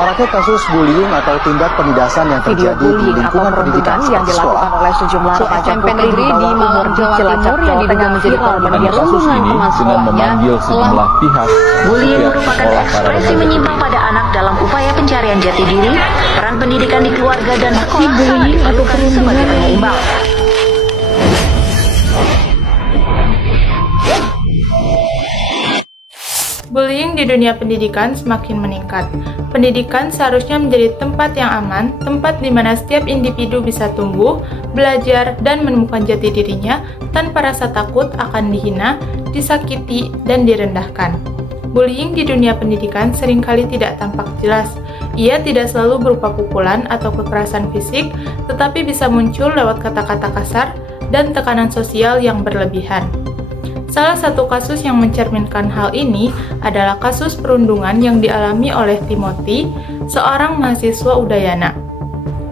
Maraknya kasus bullying atau tindak penindasan yang terjadi di lingkungan pendidikan yang dilakukan oleh sejumlah remaja SMP negeri di Malang, Jawa Timur yang diduga menjadi korban perundungan teman sekolahnya sejumlah pihak. Bullying merupakan ekspresi menyimpang pada anak dalam upaya pencarian jati diri, peran pendidikan di keluarga dan sekolah sangat diperlukan sebagai penyeimbang. Bullying di dunia pendidikan semakin meningkat. Pendidikan seharusnya menjadi tempat yang aman, tempat di mana setiap individu bisa tumbuh, belajar, dan menemukan jati dirinya tanpa rasa takut akan dihina, disakiti, dan direndahkan. Bullying di dunia pendidikan seringkali tidak tampak jelas. Ia tidak selalu berupa pukulan atau kekerasan fisik, tetapi bisa muncul lewat kata-kata kasar dan tekanan sosial yang berlebihan. Salah satu kasus yang mencerminkan hal ini adalah kasus perundungan yang dialami oleh Timothy, seorang mahasiswa Udayana.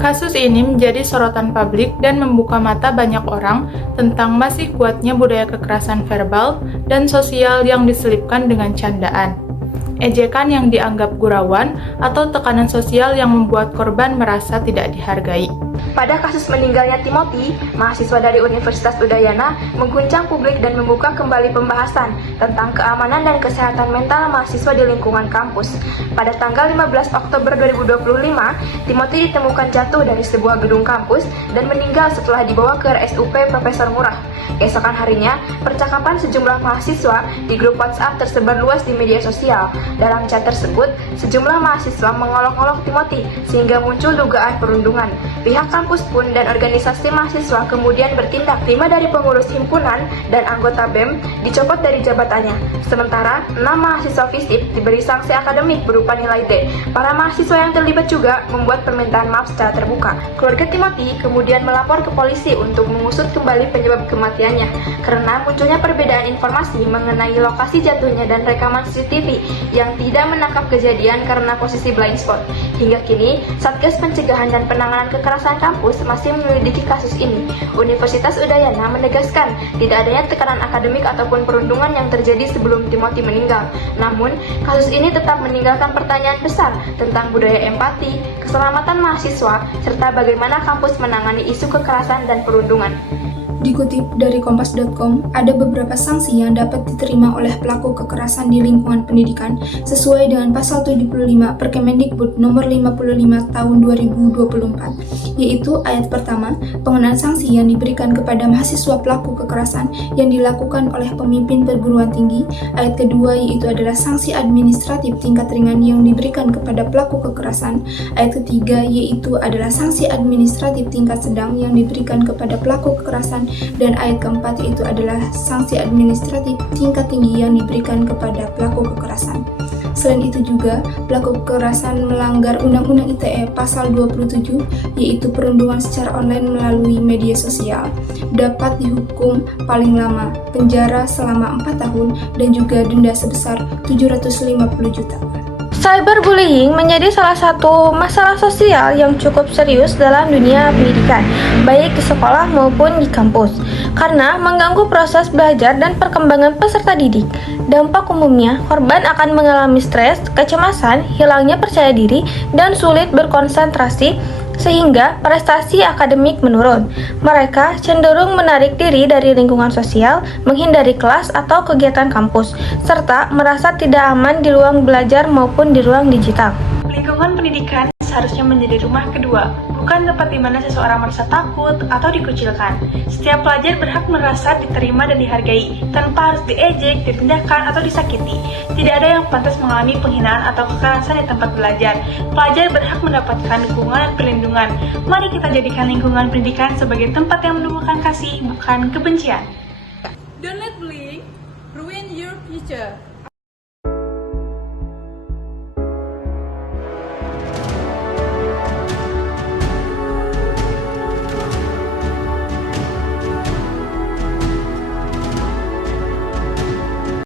Kasus ini menjadi sorotan publik dan membuka mata banyak orang tentang masih kuatnya budaya kekerasan verbal dan sosial yang diselipkan dengan candaan, ejekan yang dianggap gurauan, atau tekanan sosial yang membuat korban merasa tidak dihargai. Pada kasus meninggalnya Timothy, mahasiswa dari Universitas Udayana mengguncang publik dan membuka kembali pembahasan tentang keamanan dan kesehatan mental mahasiswa di lingkungan kampus. Pada tanggal 15 Oktober 2025, Timothy ditemukan jatuh dari sebuah gedung kampus dan meninggal setelah dibawa ke RSUP Profesor Murah. Keesokan harinya, percakapan sejumlah mahasiswa di grup WhatsApp tersebar luas di media sosial. Dalam chat tersebut, sejumlah mahasiswa mengolok-olok Timothy sehingga muncul dugaan perundungan. Pihak kampus pun dan organisasi mahasiswa kemudian bertindak. 5 dari pengurus himpunan dan anggota BEM dicopot dari jabatannya. Sementara 6 mahasiswa FISIP diberi sanksi akademik berupa nilai D. Para mahasiswa yang terlibat juga membuat permintaan maaf secara terbuka. Keluarga Timothy kemudian melapor ke polisi untuk mengusut kembali penyebab kematiannya karena munculnya perbedaan informasi mengenai lokasi jatuhnya dan rekaman CCTV yang tidak menangkap kejadian karena posisi blind spot. Hingga kini, Satgas Pencegahan dan Penanganan Kekerasan Kampus masih menyelidiki kasus ini. Universitas Udayana menegaskan tidak adanya tekanan akademik ataupun perundungan yang terjadi sebelum Timothy meninggal. Namun, kasus ini tetap meninggalkan pertanyaan besar tentang budaya empati, keselamatan mahasiswa, serta bagaimana kampus menangani isu kekerasan dan perundungan. Dikutip dari Kompas.com, ada beberapa sanksi yang dapat diterima oleh pelaku kekerasan di lingkungan pendidikan sesuai dengan Pasal 75 Perkemendikbud Nomor 55 Tahun 2024, yaitu ayat pertama, pengenaan sanksi yang diberikan kepada mahasiswa pelaku kekerasan yang dilakukan oleh pemimpin perguruan tinggi. Ayat kedua yaitu adalah sanksi administratif tingkat ringan yang diberikan kepada pelaku kekerasan. Ayat ketiga yaitu adalah sanksi administratif tingkat sedang yang diberikan kepada pelaku kekerasan. Dan ayat keempat yaitu adalah sanksi administratif tingkat tinggi yang diberikan kepada pelaku kekerasan. Selain itu juga, pelaku kekerasan melanggar Undang-Undang ITE Pasal 27, yaitu perundungan secara online melalui media sosial, dapat dihukum paling lama penjara selama 4 tahun dan juga denda sebesar 750 juta. Cyberbullying menjadi salah satu masalah sosial yang cukup serius dalam dunia pendidikan, baik di sekolah maupun di kampus, karena mengganggu proses belajar dan perkembangan peserta didik. Dampak umumnya, korban akan mengalami stres, kecemasan, hilangnya percaya diri, dan sulit berkonsentrasi, sehingga prestasi akademik menurun. Mereka cenderung menarik diri dari lingkungan sosial, menghindari kelas atau kegiatan kampus, serta merasa tidak aman di ruang belajar maupun di ruang digital. Lingkungan pendidikan seharusnya menjadi rumah kedua, bukan tempat di mana seseorang merasa takut atau dikucilkan. Setiap pelajar berhak merasa diterima dan dihargai, tanpa harus diejek, ditindakkan, atau disakiti. Tidak ada yang pantas mengalami penghinaan atau kekerasan di tempat belajar. Pelajar berhak mendapatkan dukungan dan perlindungan. Mari kita jadikan lingkungan pendidikan sebagai tempat yang menumbuhkan kasih, bukan kebencian. Don't let bullying ruin your future.